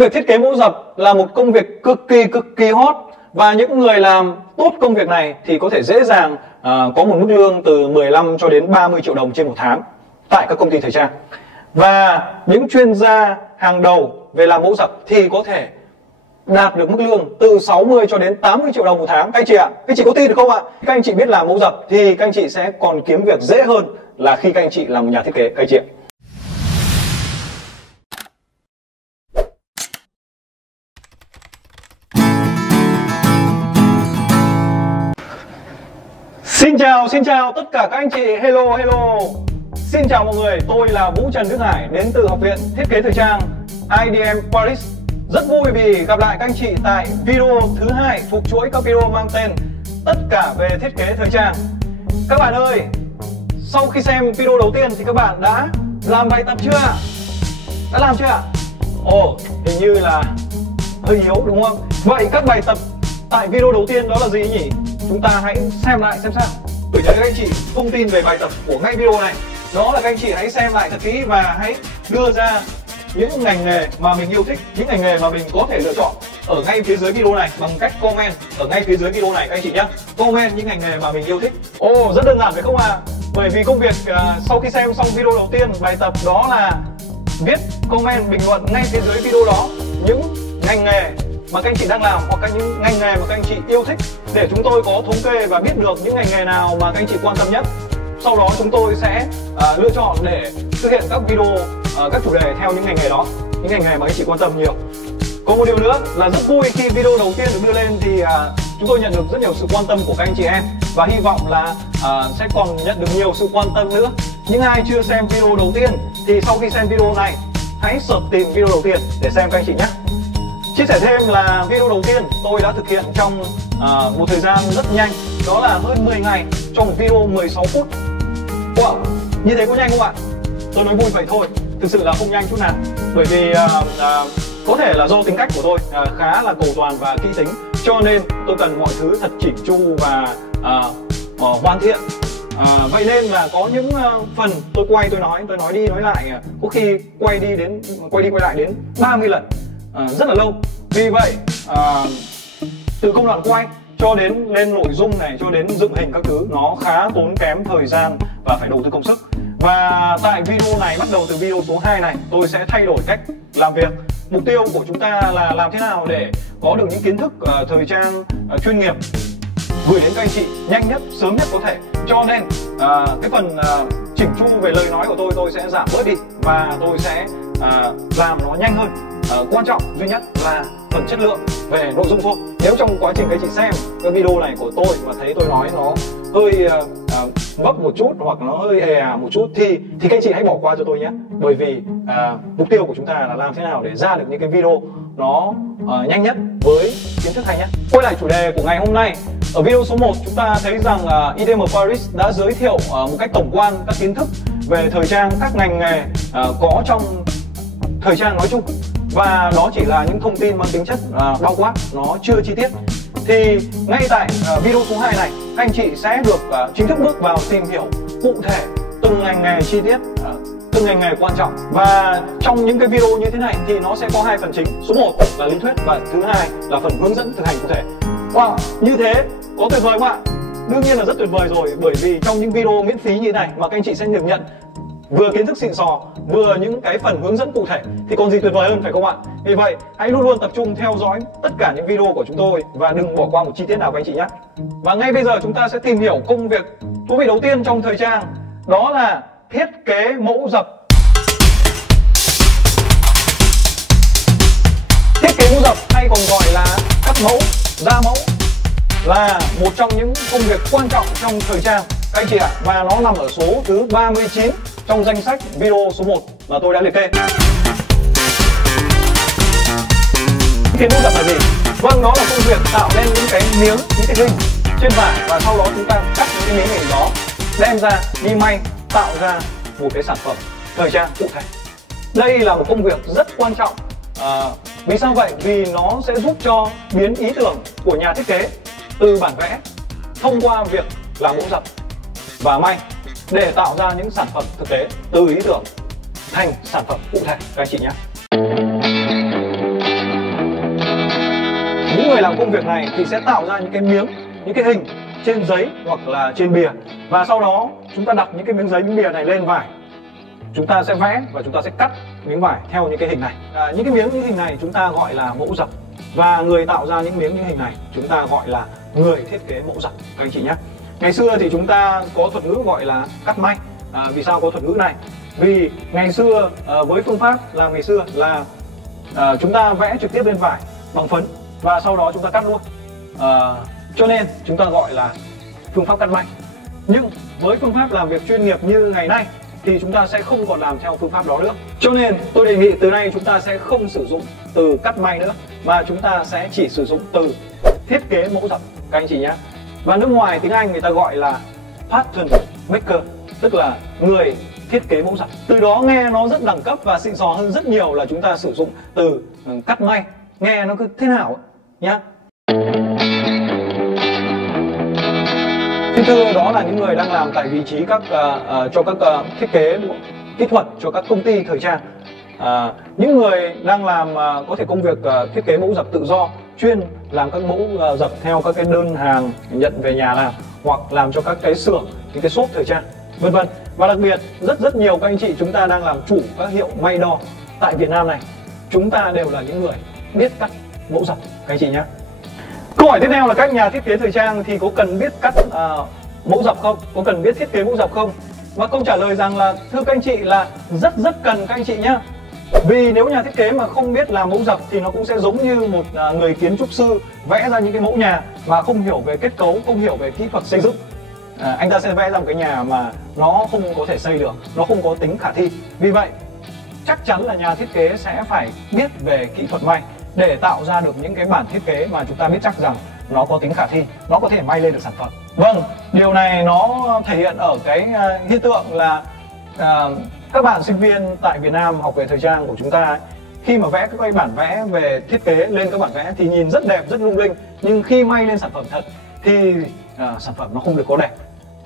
Việc thiết kế mẫu dập là một công việc cực kỳ hot, và những người làm tốt công việc này thì có thể dễ dàng có một mức lương từ 15 cho đến 30 triệu đồng trên một tháng tại các công ty thời trang. Và những chuyên gia hàng đầu về làm mẫu dập thì có thể đạt được mức lương từ 60 cho đến 80 triệu đồng một tháng. Các anh chị ạ, các anh chị có tin được không ạ? Các anh chị biết làm mẫu dập thì các anh chị sẽ còn kiếm việc dễ hơn là khi các anh chị làm một nhà thiết kế, các anh chị ạ. Xin chào tất cả các anh chị. Hello. Xin chào mọi người, tôi là Vũ Trần Đức Hải đến từ Học viện Thiết kế Thời trang IDM Paris. Rất vui vì gặp lại các anh chị tại video thứ 2 thuộc chuỗi các video mang tên tất cả về thiết kế thời trang. Các bạn ơi, sau khi xem video đầu tiên thì các bạn đã làm bài tập chưa? Đã làm chưa ạ? Ồ, hình như là hơi yếu đúng không? Vậy các bài tập tại video đầu tiên đó là gì nhỉ? Chúng ta hãy xem lại xem sao. Gửi tới các anh chị thông tin về bài tập của ngay video này. Đó là các anh chị hãy xem lại thật kỹ và hãy đưa ra những ngành nghề mà mình yêu thích, những ngành nghề mà mình có thể lựa chọn ở ngay phía dưới video này bằng cách comment ở ngay phía dưới video này các anh chị nhé. Comment những ngành nghề mà mình yêu thích. Ồ, rất đơn giản phải không ạ? Bởi vì công việc sau khi xem xong video đầu tiên, bài tập đó là viết comment bình luận ngay phía dưới video đó những ngành nghề mà các anh chị đang làm hoặc những ngành nghề mà các anh chị yêu thích, để chúng tôi có thống kê và biết được những ngành nghề nào mà các anh chị quan tâm nhất. Sau đó chúng tôi sẽ lựa chọn để thực hiện các video, các chủ đề theo những ngành nghề đó, những ngành nghề mà các anh chị quan tâm nhiều. Có một điều nữa là rất vui khi video đầu tiên được đưa lên thì chúng tôi nhận được rất nhiều sự quan tâm của các anh chị em, và hy vọng là sẽ còn nhận được nhiều sự quan tâm nữa. Những ai chưa xem video đầu tiên thì sau khi xem video này hãy search tìm video đầu tiên để xem các anh chị nhé. Chia sẻ thêm là video đầu tiên tôi đã thực hiện trong một thời gian rất nhanh, đó là hơn 10 ngày trong một video 16 phút. Wow, như thế có nhanh không ạ? Tôi nói vui vậy thôi, thực sự là không nhanh chút nào. Bởi vì có thể là do tính cách của tôi khá là cầu toàn và kỹ tính, cho nên tôi cần mọi thứ thật chỉnh chu và hoàn thiện. Vậy nên là có những phần tôi quay tôi nói đi nói lại, có khi quay đi quay lại đến 30 lần, rất là lâu. Vì vậy từ công đoạn quay cho đến lên nội dung này, cho đến dựng hình các thứ, nó khá tốn kém thời gian và phải đầu tư công sức. Và tại video này, bắt đầu từ video số 2 này, tôi sẽ thay đổi cách làm việc. Mục tiêu của chúng ta là làm thế nào để có được những kiến thức thời trang chuyên nghiệp gửi đến các anh chị nhanh nhất, sớm nhất có thể. Cho nên cái phần chỉnh chu về lời nói của tôi sẽ giảm bớt đi và tôi sẽ làm nó nhanh hơn. Quan trọng duy nhất là phần chất lượng về nội dung thôi. Nếu trong quá trình các chị xem cái video này của tôi mà thấy tôi nói nó hơi vấp một chút hoặc nó hơi một chút thì các chị hãy bỏ qua cho tôi nhé. Bởi vì mục tiêu của chúng ta là làm thế nào để ra được những cái video nó nhanh nhất với kiến thức hay nhất. Quay lại chủ đề của ngày hôm nay. Ở video số 1 chúng ta thấy rằng IDM Paris đã giới thiệu một cách tổng quan các kiến thức về thời trang, các ngành nghề có trong thời trang nói chung, và đó chỉ là những thông tin mang tính chất bao quát, nó chưa chi tiết. Thì ngay tại video số 2 này, các anh chị sẽ được chính thức bước vào tìm hiểu cụ thể từng ngành nghề chi tiết, từng ngành nghề quan trọng. Và trong những cái video như thế này thì nó sẽ có 2 phần chính. Số 1 là lý thuyết và thứ 2 là phần hướng dẫn thực hành cụ thể. Wow, như thế có tuyệt vời không ạ? Đương nhiên là rất tuyệt vời rồi, bởi vì trong những video miễn phí như thế này mà các anh chị sẽ được nhận vừa kiến thức xịn sò, vừa những cái phần hướng dẫn cụ thể thì còn gì tuyệt vời hơn, phải không ạ? Vì vậy hãy luôn luôn tập trung theo dõi tất cả những video của chúng tôi và đừng bỏ qua một chi tiết nào các anh chị nhé. Và ngay bây giờ chúng ta sẽ tìm hiểu công việc thú vị đầu tiên trong thời trang, đó là thiết kế mẫu dập. Thiết kế mẫu dập hay còn gọi là cắt mẫu, ra mẫu là một trong những công việc quan trọng trong thời trang các anh chị ạ, và nó nằm ở số thứ 39 trong danh sách video số 1 mà tôi đã liệt kê. Thiết kế mẫu dập là gì? Vâng, nó là công việc tạo nên những cái miếng, những cái đinh trên vải, và sau đó chúng ta cắt những cái miếng này đó đem ra đi may, tạo ra một cái sản phẩm thời trang cụ thể. Đây là một công việc rất quan trọng. Vì sao vậy? Vì nó sẽ giúp cho biến ý tưởng của nhà thiết kế từ bản vẽ thông qua việc làm mẫu dập và may để tạo ra những sản phẩm thực tế từ ý tưởng thành sản phẩm cụ thể các anh chị nhé. làm công việc này thì sẽ tạo ra những cái miếng, những cái hình trên giấy hoặc là trên bìa, và sau đó chúng ta đặt những cái miếng giấy, miếng bìa này lên vải. Chúng ta sẽ vẽ và chúng ta sẽ cắt miếng vải theo những cái hình này. Những cái miếng, những hình này chúng ta gọi là mẫu dập, và người tạo ra những miếng, những hình này chúng ta gọi là người thiết kế mẫu dập các anh chị nhé. Ngày xưa thì chúng ta có thuật ngữ gọi là cắt may. Vì sao có thuật ngữ này? Vì ngày xưa với phương pháp làm ngày xưa là chúng ta vẽ trực tiếp lên vải bằng phấn và sau đó chúng ta cắt luôn, cho nên chúng ta gọi là phương pháp cắt may. Nhưng với phương pháp làm việc chuyên nghiệp như ngày nay thì chúng ta sẽ không còn làm theo phương pháp đó nữa. Cho nên tôi đề nghị từ nay chúng ta sẽ không sử dụng từ cắt may nữa, mà chúng ta sẽ chỉ sử dụng từ thiết kế mẫu dập các anh chị nhé. Và nước ngoài tiếng Anh người ta gọi là pattern maker, tức là người thiết kế mẫu dập. Từ đó nghe nó rất đẳng cấp và xịn sò hơn rất nhiều là chúng ta sử dụng từ cắt may, nghe nó cứ thế nào nhá. Thứ tư đó là những người đang làm tại vị trí cho các thiết kế kỹ thuật cho các công ty thời trang. Những người đang làm có thể công việc thiết kế mẫu dập tự do, chuyên làm các mẫu dập theo các cái đơn hàng nhận về nhà làm, hoặc làm cho các cái xưởng, những cái shop thời trang, vân vân. Và đặc biệt rất nhiều các anh chị chúng ta đang làm chủ các hiệu may đo tại Việt Nam này, chúng ta đều là những người biết cắt mẫu dập các anh chị nhé. Câu hỏi tiếp theo là các nhà thiết kế thời trang thì có cần biết cắt mẫu dập không? Có cần biết thiết kế mẫu dập không? Và câu trả lời rằng là thưa các anh chị là rất cần các anh chị nhé. Vì nếu nhà thiết kế mà không biết làm mẫu dập thì nó cũng sẽ giống như một người kiến trúc sư vẽ ra những cái mẫu nhà mà không hiểu về kết cấu, không hiểu về kỹ thuật xây dựng. Anh ta sẽ vẽ ra một cái nhà mà nó không có thể xây được, nó không có tính khả thi. Vì vậy chắc chắn là nhà thiết kế sẽ phải biết về kỹ thuật may để tạo ra được những cái bản thiết kế mà chúng ta biết chắc rằng nó có tính khả thi, nó có thể may lên được sản phẩm. Vâng, điều này nó thể hiện ở cái hiện tượng là các bạn sinh viên tại Việt Nam học về thời trang của chúng ta ấy, khi mà vẽ các cái bản vẽ về thiết kế lên các bản vẽ thì nhìn rất đẹp, rất lung linh, nhưng khi may lên sản phẩm thật thì sản phẩm nó không được có đẹp,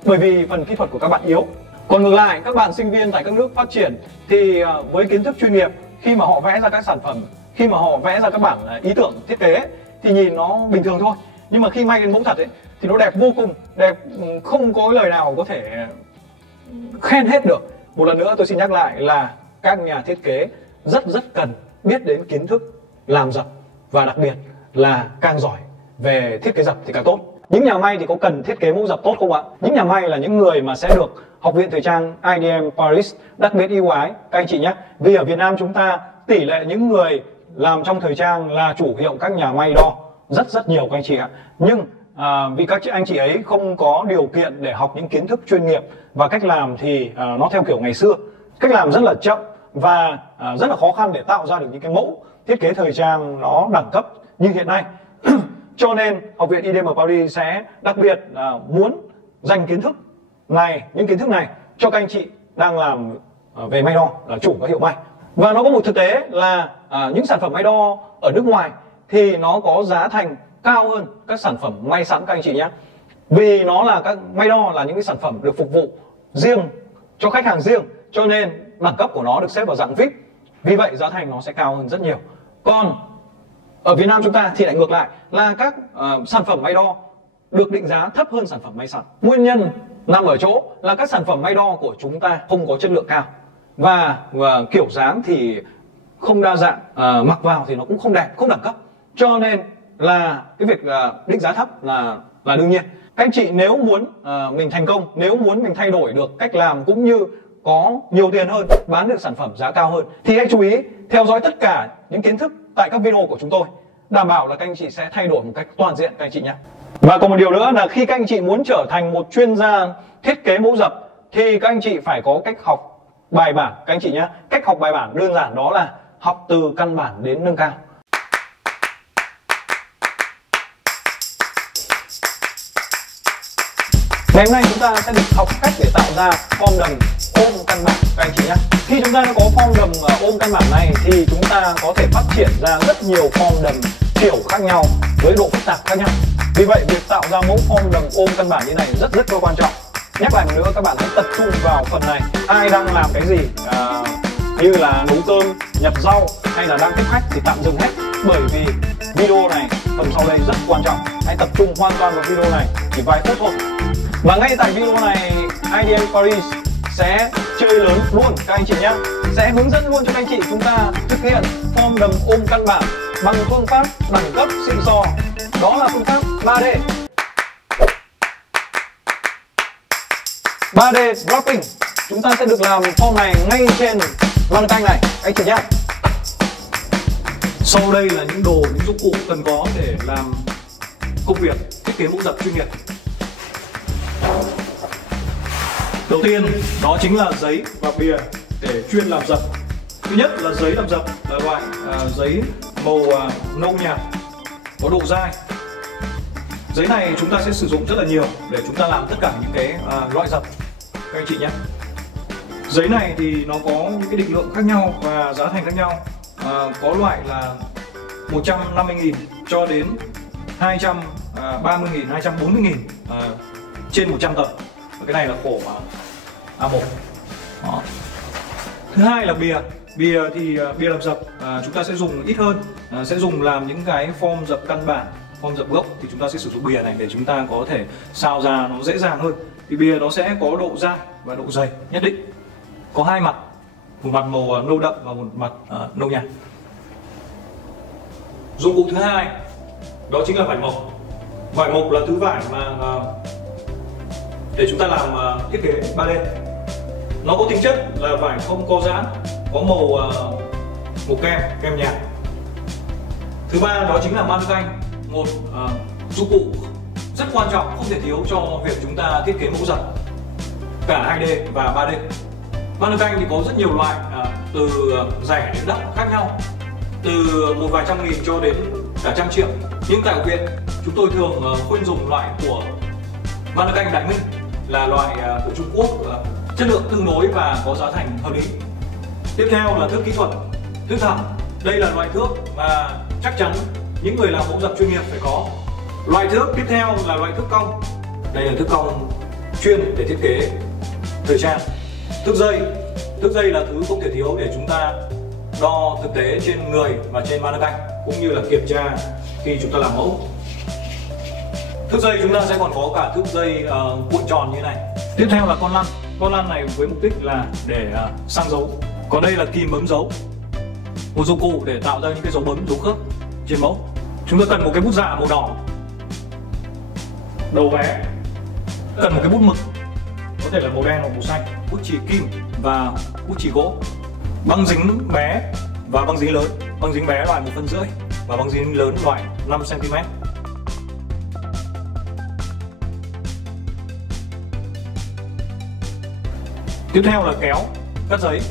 bởi vì phần kỹ thuật của các bạn yếu. Còn ngược lại, các bạn sinh viên tại các nước phát triển thì với kiến thức chuyên nghiệp, khi mà họ vẽ ra các sản phẩm, khi mà họ vẽ ra các bản ý tưởng thiết kế thì nhìn nó bình thường thôi, nhưng mà khi may lên mẫu thật ấy thì nó đẹp vô cùng, đẹp không có lời nào có thể khen hết được. Một lần nữa tôi xin nhắc lại là các nhà thiết kế rất cần biết đến kiến thức làm dập, và đặc biệt là càng giỏi về thiết kế dập thì càng tốt. Những nhà may thì có cần thiết kế mẫu dập tốt không ạ? Những nhà may là những người mà sẽ được Học viện Thời trang IDM Paris đặc biệt ưu ái các anh chị nhé. Vì ở Việt Nam chúng ta tỷ lệ những người làm trong thời trang là chủ hiệu các nhà may đo rất nhiều các anh chị ạ. Nhưng vì các anh chị ấy không có điều kiện để học những kiến thức chuyên nghiệp, và cách làm thì nó theo kiểu ngày xưa, cách làm rất là chậm và rất là khó khăn để tạo ra được những cái mẫu thiết kế thời trang nó đẳng cấp như hiện nay. Cho nên Học viện IDM Paris sẽ đặc biệt muốn dành kiến thức này, những kiến thức này cho các anh chị đang làm về may đo, là chủ các hiệu may. Và nó có một thực tế là những sản phẩm may đo ở nước ngoài thì nó có giá thành cao hơn các sản phẩm may sẵn các anh chị nhé. Vì nó là các may đo là những cái sản phẩm được phục vụ riêng cho khách hàng riêng, cho nên đẳng cấp của nó được xếp vào dạng VIP. Vì vậy giá thành nó sẽ cao hơn rất nhiều. Còn ở Việt Nam chúng ta thì lại ngược lại, là các sản phẩm may đo được định giá thấp hơn sản phẩm may sẵn. Nguyên nhân nằm ở chỗ là các sản phẩm may đo của chúng ta không có chất lượng cao, và kiểu dáng thì không đa dạng, mặc vào thì nó cũng không đẹp, không đẳng cấp. Cho nên là cái việc định giá thấp là đương nhiên. Các anh chị nếu muốn mình thành công, nếu muốn mình thay đổi được cách làm cũng như có nhiều tiền hơn, bán được sản phẩm giá cao hơn, thì hãy chú ý theo dõi tất cả những kiến thức tại các video của chúng tôi. Đảm bảo là các anh chị sẽ thay đổi một cách toàn diện các anh chị nhé. Và còn một điều nữa là khi các anh chị muốn trở thành một chuyên gia thiết kế mẫu dập thì các anh chị phải có cách học bài bản các anh chị nhé. Cách học bài bản đơn giản đó là học từ căn bản đến nâng cao. Ngày hôm nay chúng ta sẽ được học cách để tạo ra form đầm ôm căn bản các anh chị nhé. Khi chúng ta đã có form đầm ôm căn bản này thì chúng ta có thể phát triển ra rất nhiều form đầm kiểu khác nhau với độ phức tạp khác nhau. Vì vậy việc tạo ra mẫu form đầm ôm căn bản như này rất là quan trọng. Nhắc lại một nữa, các bạn hãy tập trung vào phần này. Ai đang làm cái gì như là nấu cơm, nhặt rau hay là đang tiếp khách thì tạm dừng hết, bởi vì video này phần sau đây rất quan trọng. Hãy tập trung hoàn toàn vào video này, chỉ vài phút thôi. Và ngay tại video này, IDM Paris sẽ chơi lớn luôn các anh chị nhé. Sẽ hướng dẫn luôn cho các anh chị chúng ta thực hiện form đầm ôm căn bản bằng phương pháp đẳng cấp xịn sò. Đó là phương pháp 3D. 3D dropping. Chúng ta sẽ được làm form này ngay trên lăn canh này anh chị nhé. Sau đây là những đồ, những dụng cụ cần có để làm công việc thiết kế mẫu dập chuyên nghiệp. Đầu tiên đó chính là giấy và bìa để chuyên làm dập. Thứ nhất là giấy làm dập là loại giấy màu nâu nhạt có độ dai. Giấy này chúng ta sẽ sử dụng rất là nhiều để chúng ta làm tất cả những cái loại dập các anh chị nhé. Giấy này thì nó có những cái định lượng khác nhau và giá thành khác nhau. Có loại là 150.000 cho đến 230.000, 240.000 trên 100 tờ. Cái này là khổ A1. Đó. Thứ hai là bìa. Bìa thì bìa làm dập chúng ta sẽ dùng ít hơn, sẽ dùng làm những cái form dập căn bản, form dập gốc thì chúng ta sẽ sử dụng bìa này để chúng ta có thể sao ra nó dễ dàng hơn. Thì bìa nó sẽ có độ dai và độ dày nhất định. Có hai mặt, một mặt màu nâu đậm và một mặt nâu nhạt. Dụng cụ thứ hai đó chính là vải mộc. Vải mộc là thứ vải mà để chúng ta làm thiết kế 3D. Nó có tính chất là vải không co giãn, có màu kem nhạt. Thứ ba đó chính là man canh, một dụng cụ rất quan trọng không thể thiếu cho việc chúng ta thiết kế mẫu dập cả 2D và 3D. Man canh thì có rất nhiều loại, từ rẻ đến đắt khác nhau, từ một vài trăm nghìn cho đến cả trăm triệu. Nhưng tại học viện chúng tôi thường khuyên dùng loại của man canh Đại Minh, là loại của Trung Quốc, chất lượng tương đối và có giá thành hợp lý. Tiếp theo là thước kỹ thuật, thước thẳng. Đây là loại thước mà chắc chắn những người làm mẫu dập chuyên nghiệp phải có. Loại thước tiếp theo là loại thước cong. Đây là thước cong chuyên để thiết kế thời trang. Thước dây là thứ không thể thiếu để chúng ta đo thực tế trên người và trên mannequin, cũng như là kiểm tra khi chúng ta làm mẫu. Thước dây chúng ta sẽ còn có cả thước dây cuộn tròn như này. Tiếp theo là con lăn. Con lăn này với mục đích là để sang dấu. Còn đây là kìm bấm dấu, một dụng cụ để tạo ra những cái dấu bấm, dấu khớp trên mẫu. Chúng ta cần một cái bút dạ màu đỏ, đầu bé, cần một cái bút mực, có thể là màu đen hoặc màu xanh, bút chì kim và bút chì gỗ, băng dính bé và băng dính lớn. Băng dính bé loại 1,5 và băng dính lớn loại 5 cm. Tiếp theo là kéo cắt giấy.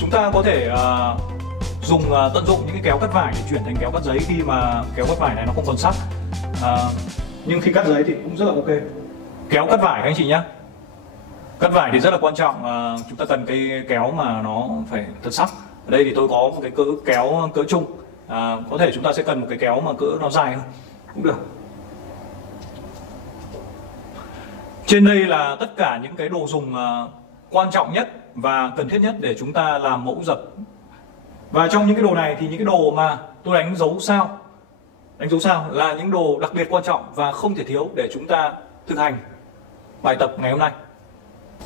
Chúng ta có thể tận dụng những cái kéo cắt vải để chuyển thành kéo cắt giấy khi mà kéo cắt vải này nó không còn sắc. Nhưng khi cắt giấy thì cũng rất là ok. Kéo cắt vải các anh chị nhé. Cắt vải thì rất là quan trọng, chúng ta cần cái kéo mà nó phải thật sắc. Ở đây thì tôi có một cái kéo cỡ trung, có thể chúng ta sẽ cần một cái kéo mà cỡ nó dài hơn cũng được. Trên đây là tất cả những cái đồ dùng quan trọng nhất và cần thiết nhất để chúng ta làm mẫu dập. Và trong những cái đồ này thì những cái đồ mà tôi đánh dấu sao là những đồ đặc biệt quan trọng và không thể thiếu để chúng ta thực hành bài tập ngày hôm nay.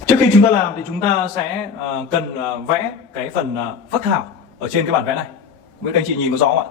Trước khi chúng ta làm thì chúng ta sẽ cần vẽ cái phần phác thảo ở trên cái bản vẽ này. Không biết các anh chị nhìn có rõ không ạ?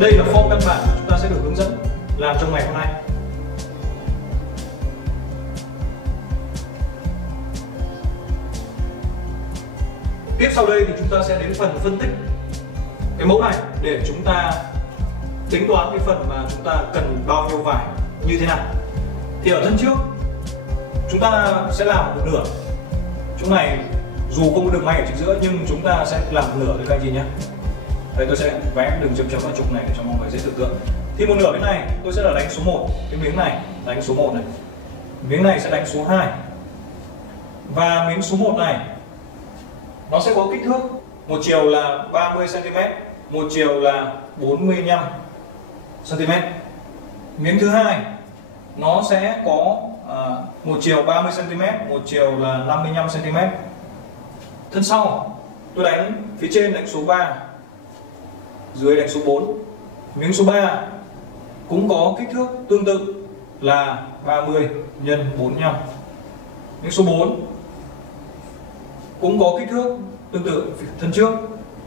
Đây là form căn bản chúng ta sẽ được hướng dẫn làm trong ngày hôm nay. Tiếp sau đây thì chúng ta sẽ đến phần phân tích cái mẫu này để chúng ta tính toán cái phần mà chúng ta cần bao nhiêu vải như thế nào. Thì ở thân trước chúng ta sẽ làm một nửa Chỗ này dù không có đường may ở chính giữa nhưng chúng ta sẽ làm nửa thôi các anh chị nhé. Đây tôi sẽ vẽ đường chấm chấm vào trục này để cho mọi người dễ tưởng tượng. Thì một nửa bên này tôi sẽ là đánh số 1, cái miếng này đánh số 1 này. Miếng này sẽ đánh số 2. Và miếng số 1 này nó sẽ có kích thước một chiều là 30 cm, một chiều là 45 cm. Miếng thứ hai nó sẽ có một chiều 30 cm, một chiều là 55 cm. Thân sau tôi đánh phía trên đánh số 3, dưới đánh số 4. Miếng số 3 cũng có kích thước tương tự là 30 x 45. Miếng số 4 cũng có kích thước tương tự thân trước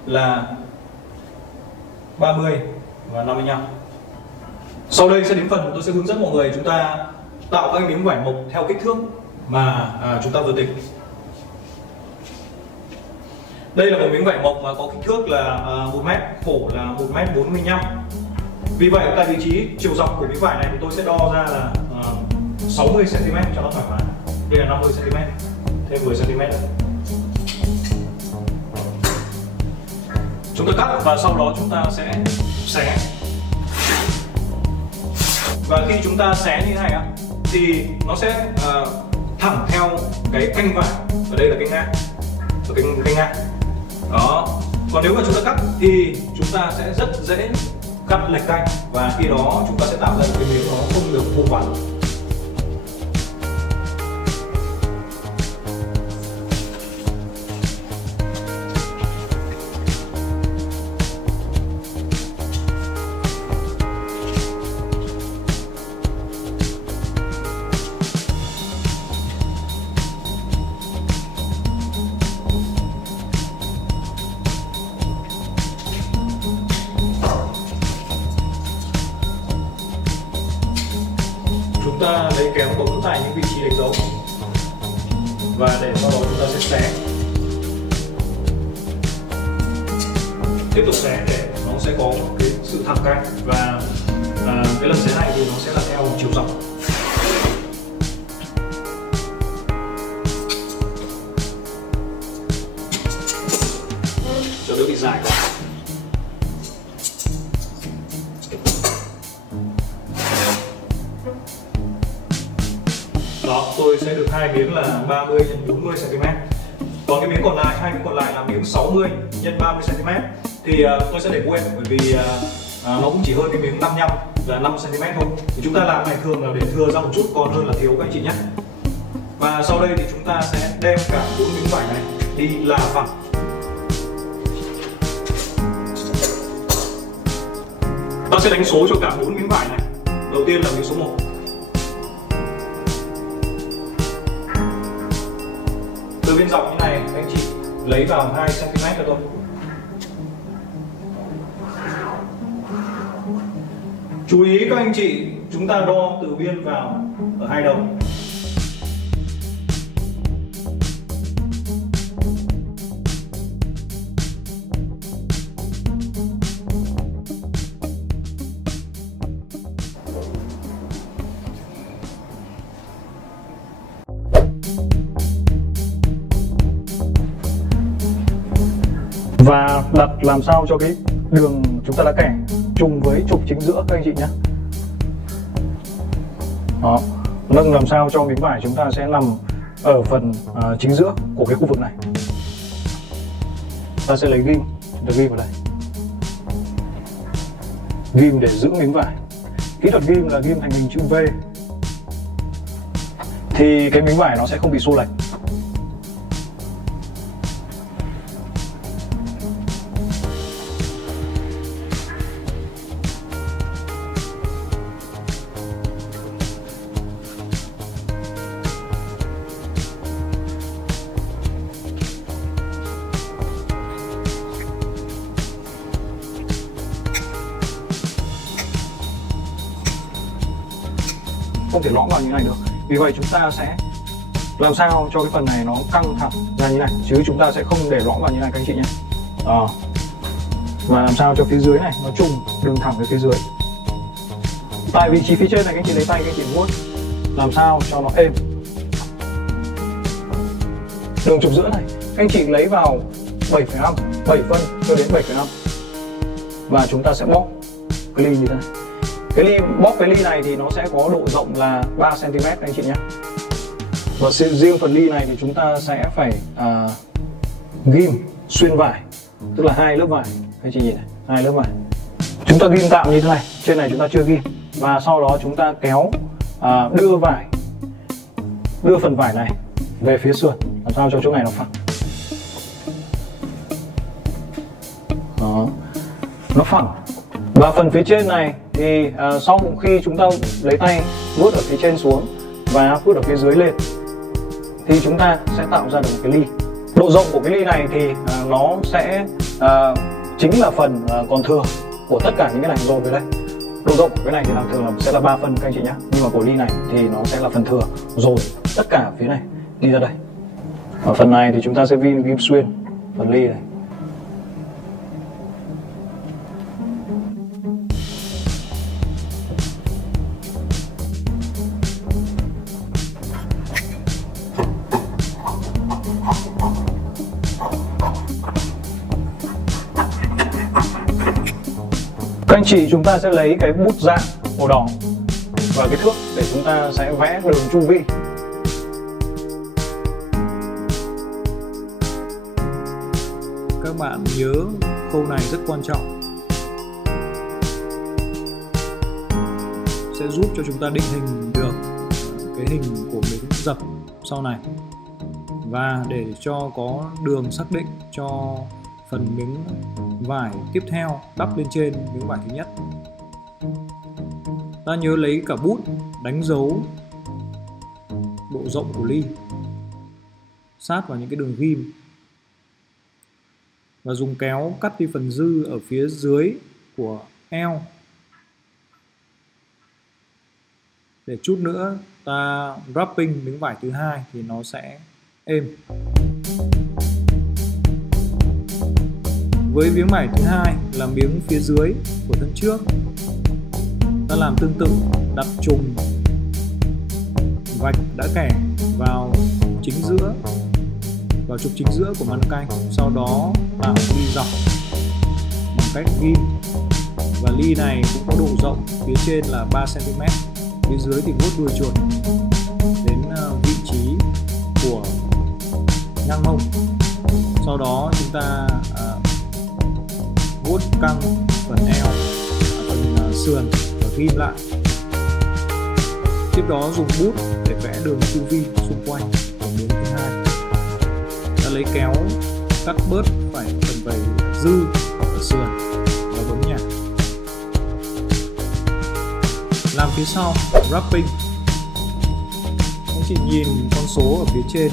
là 30 và 55. Sau đây sẽ đến phần tôi sẽ hướng dẫn mọi người chúng ta tạo các miếng vải mộc theo kích thước mà chúng ta vừa tính. Đây là một miếng vải mộc mà có kích thước là 1 m, khổ là 1m45. Vì vậy tại vị trí chiều dọc của miếng vải này thì tôi sẽ đo ra là 60 cm cho nó thoải mái. Đây là 50 cm, thêm 10 cm nữa. Chúng ta cắt và sau đó chúng ta sẽ xé. Và khi chúng ta xé như thế này thì nó sẽ thẳng theo cái canh vải. Ở đây là canh ngang, ở canh ngang. Đó. Còn nếu mà chúng ta cắt thì chúng ta sẽ rất dễ cắt lệch canh và khi đó chúng ta sẽ tạo ra một cái miếng nó không được vuông vắn. Chúng ta lấy kéo bấm tại những vị trí đánh dấu và để sau đó chúng ta sẽ xé, tiếp tục xé để nó sẽ có cái sự thẳng canh và cái lần xé này thì nó sẽ là theo chiều dọc. Cho đỡ bị dài quá. Đó, tôi sẽ được hai miếng là 30 x 40 cm. Còn cái miếng còn lại, hai miếng còn lại là miếng 60 x 30 cm thì tôi sẽ để nguyên bởi vì nó cũng chỉ hơn cái miếng 55 là 5 cm thôi. Thì chúng ta làm này thường là để thừa ra một chút còn hơn là thiếu các anh chị nhé. Và sau đây thì chúng ta sẽ đem cả 4 miếng vải này đi là phẳng. Ta sẽ đánh số cho cả 4 miếng vải này. Đầu tiên là miếng số 1. Từ bên dọc như này các anh chị lấy vào 2 cm cho tôi. Chú ý các anh chị, chúng ta đo từ biên vào ở hai đầu. Và đặt làm sao cho cái đường chúng ta đã kẻ trùng với trục chính giữa các anh chị nhé. Đó, nâng làm sao cho miếng vải chúng ta sẽ nằm ở phần chính giữa của cái khu vực này. Ta sẽ lấy ghim, được ghim vào đây. Ghim để giữ miếng vải. Kỹ thuật ghim là ghim thành hình chữ V thì cái miếng vải nó sẽ không bị xô lệch. Không thể lõm vào như này được. Vì vậy chúng ta sẽ làm sao cho cái phần này nó căng thẳng ra như này, chứ chúng ta sẽ không để lõm vào như này các anh chị nhé. Đó. Và làm sao cho phía dưới này nó trùng đường thẳng với phía dưới. Tại vị trí phía trên này các anh chị lấy tay các anh chị vuốt làm sao cho nó êm. đường trục giữa này các anh chị lấy vào 7,5, 7 phân cho đến 7,5 và chúng ta sẽ bóp cái ly như thế này. Cái ly bóp cái ly này thì nó sẽ có độ rộng là 3 cm các anh chị nhé. Và riêng phần ly này thì chúng ta sẽ phải ghim xuyên vải, tức là 2 lớp vải. Các anh chị nhìn này, 2 lớp vải. Chúng ta ghim tạm như thế này, trên này chúng ta chưa ghim, và sau đó chúng ta kéo đưa phần vải này về phía sườn, làm sao cho chỗ này nó phẳng. Đó, nó phẳng. Và phần phía trên này thì sau khi chúng ta lấy tay vuốt ở phía trên xuống và vuốt ở phía dưới lên thì chúng ta sẽ tạo ra được một cái ly. Độ rộng của cái ly này thì nó sẽ chính là phần còn thừa của tất cả những cái này rồi về đây. Độ rộng của cái này thì thường sẽ là 3 phân các anh chị nhé, nhưng mà của ly này thì nó sẽ là phần thừa rồi tất cả phía này đi ra đây. Ở phần này thì chúng ta sẽ ghim xuyên phần ly này. Các anh chị, chúng ta sẽ lấy cái bút dạng màu đỏ và cái thước để chúng ta sẽ vẽ đường chu vi. Các bạn nhớ khâu này rất quan trọng, sẽ giúp cho chúng ta định hình được cái hình của miếng dập sau này, và để cho có đường xác định cho phần miếng vải tiếp theo đắp lên trên miếng vải thứ nhất. Ta nhớ lấy cả bút đánh dấu độ rộng của ly sát vào những cái đường ghim, và dùng kéo cắt đi phần dư ở phía dưới của eo để chút nữa ta wrapping miếng vải thứ hai thì nó sẽ êm. Với miếng vải thứ hai là miếng phía dưới của thân trước, ta làm tương tự, đặt trùng vạch đã kẻ vào chính giữa, vào trục chính giữa của màn canh, sau đó tạo ly dọc bằng cách ghim, và ly này cũng có độ rộng phía trên là 3 cm, phía dưới thì vuốt đuôi chuột đến vị trí của ngang mông. Sau đó chúng ta vuốt căng phần eo, phần sườn và ghim lại. Tiếp đó dùng bút để vẽ đường chu vi xung quanh của miếng thứ hai. Ta lấy kéo cắt bớt phải phần vầy dư ở sườn và bấm nhạc. Làm phía sau wrapping. Anh chị nhìn con số ở phía trên.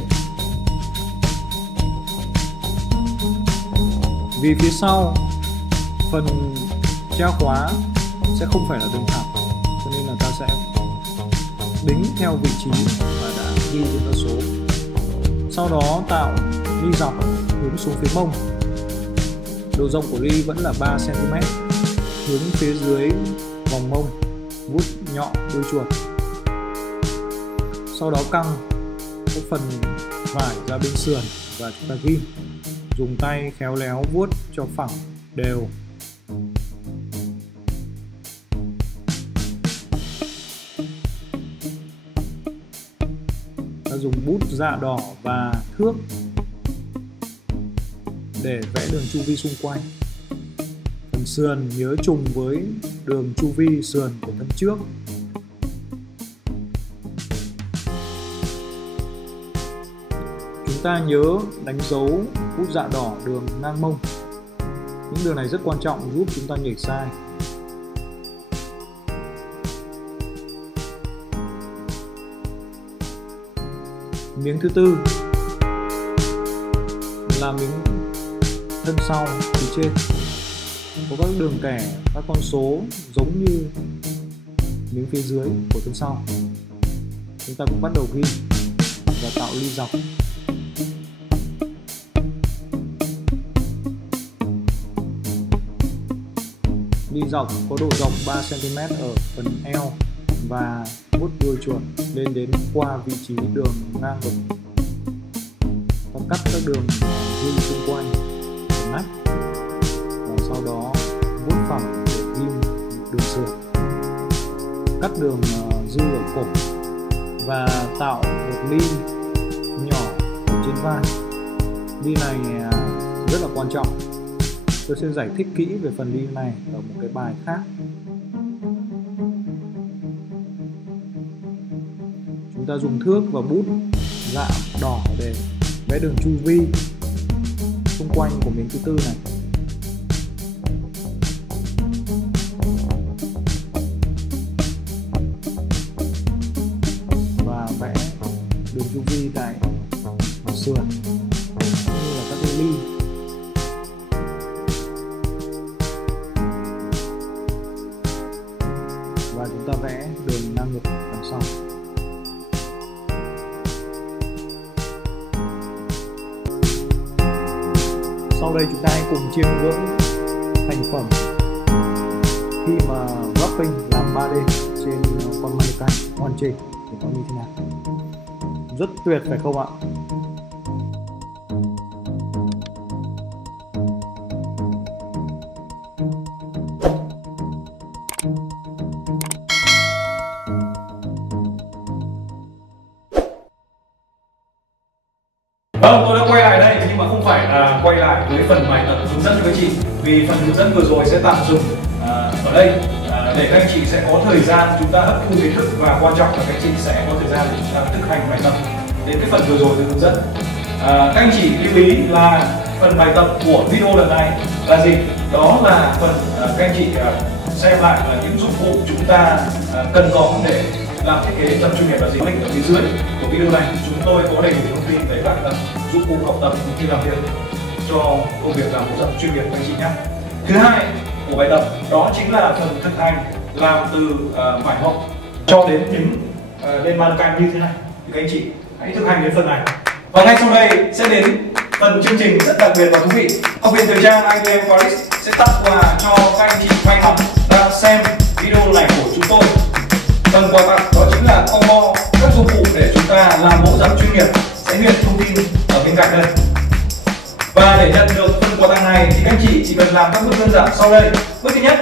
Vì phía sau phần treo khóa sẽ không phải là đường thẳng, cho nên là ta sẽ đính theo vị trí mà đã ghi trên con số. Sau đó tạo ly dọc hướng xuống phía mông. Độ rộng của ly vẫn là 3 cm, hướng phía dưới vòng mông, vuốt nhọn đuôi chuột. Sau đó căng cái phần vải ra bên sườn và chúng ta ghim. Dùng tay khéo léo vuốt cho phẳng đều. Ta dùng bút dạ đỏ và thước để vẽ đường chu vi xung quanh. Phần sườn nhớ trùng với đường chu vi sườn của thân trước. Chúng ta nhớ đánh dấu bút dạ đỏ đường ngang mông. Những đường này rất quan trọng giúp chúng ta nhảy sai. Miếng thứ tư là miếng thân sau phía trên, có các đường kẻ, các con số giống như miếng phía dưới của thân sau. Chúng ta cũng bắt đầu ghi và tạo ly dọc. Ly dọc có độ rộng 3 cm ở phần eo và vuốt đuôi chuột lên đến qua vị trí đường ngang ngực. Ta cắt các đường ghim xung quanh nách, và sau đó vuốt phẳng để ghim đường sườn, cắt đường dư ở cổ và tạo một ly nhỏ ở trên vai. Ly này rất là quan trọng. Tôi sẽ giải thích kỹ về phần ly này ở một cái bài khác. Chúng ta dùng thước và bút dạm đỏ để vẽ đường chu vi xung quanh của miếng thứ tư này. Và vẽ đường chu vi tại sườn cũng như là các cái ly. Và chúng ta vẽ đường ngang ngực đằng sau. Sau đây chúng ta hãy cùng chiêm ngưỡng thành phẩm khi mà wrapping làm 3D trên con mannequin hoàn chỉnh thì nó như thế nào. Rất tuyệt phải không ạ? Vâng, tôi đã quay lại đây nhưng mà không phải là quay lại với phần bài tập hướng dẫn cho các chị, vì phần hướng dẫn vừa rồi sẽ tạm dừng ở đây để các anh chị sẽ có thời gian chúng ta hấp thu kiến thức, và quan trọng là các anh chị sẽ có thời gian để chúng ta thực hành bài tập đến cái phần vừa rồi tôi hướng dẫn. Các anh chị lưu ý là phần bài tập của video lần này là gì? Đó là phần các anh chị xem lại là những dụng cụ chúng ta cần có để làm thiết kế tập chuyên nghiệp là gì. Link ở phía dưới của video này chúng tôi có đầy đủ thông tin về các dụng cụ học tập cũng như làm việc cho công việc làm hướng dẫn chuyên nghiệp của anh chị nhé. Thứ hai của bài tập đó chính là phần thực hành làm từ vải mộc cho đến những lên mannequin như thế này. Thì các anh chị hãy thực hành đến phần này. Và ngay sau đây sẽ đến phần chương trình rất đặc biệt và thú vị. Học viện thời trang IDM Paris sẽ tặng quà cho các anh chị may mắn đang xem video này của chúng tôi. Phần quà tặng đó chính là combo các dụng cụ để chúng ta làm mẫu giặt chuyên nghiệp, sẽ hiện thông tin ở bên cạnh đây. Và để nhận được phần quà tặng này thì các anh chị chỉ cần làm các bước đơn giản sau đây. Bước thứ nhất,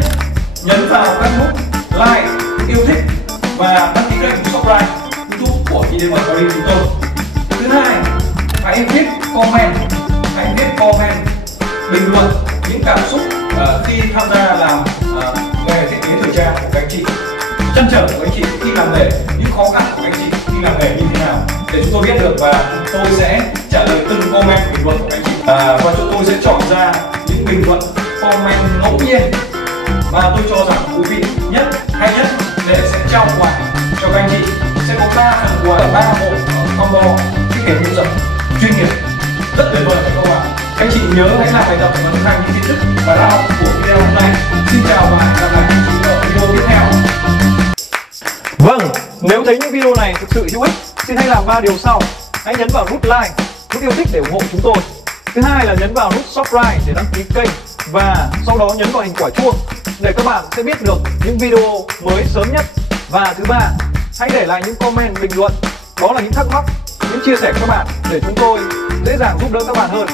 nhấn vào các nút like, yêu thích và đăng ký kênh subscribe YouTube của IDM Paris chúng tôi. Thứ hai, hãy viết comment bình luận những cảm xúc khi tham gia làm nghề thiết kế thời trang của các anh chị, trăn trở của anh chị khi làm nghề, những khó khăn của anh chị khi làm nghề như thế nào để chúng tôi biết được, và tôi sẽ trả lời từng comment bình luận của anh chị, và chúng tôi sẽ chọn ra những bình luận comment ngẫu nhiên mà tôi cho rằng thú vị nhất, hay nhất để sẽ trao quà cho các anh chị. Sẽ có 3 phần quà, 3 bộ combo thiết kế mẫu giặt chuyên nghiệp rất tuyệt vời các bạn. Các anh chị nhớ hãy làm bài tập và thực hành những kiến thức và đã học của video hôm nay. Xin chào và hẹn gặp lại các anh chị ở video tiếp theo. Vâng, nếu thấy những video này thực sự hữu ích, xin hãy làm 3 điều sau. Hãy nhấn vào nút like, nút yêu thích để ủng hộ chúng tôi. Thứ hai là nhấn vào nút subscribe để đăng ký kênh, và sau đó nhấn vào hình quả chuông để các bạn sẽ biết được những video mới sớm nhất. Và thứ ba, hãy để lại những comment bình luận, đó là những thắc mắc, những chia sẻ của các bạn để chúng tôi dễ dàng giúp đỡ các bạn hơn.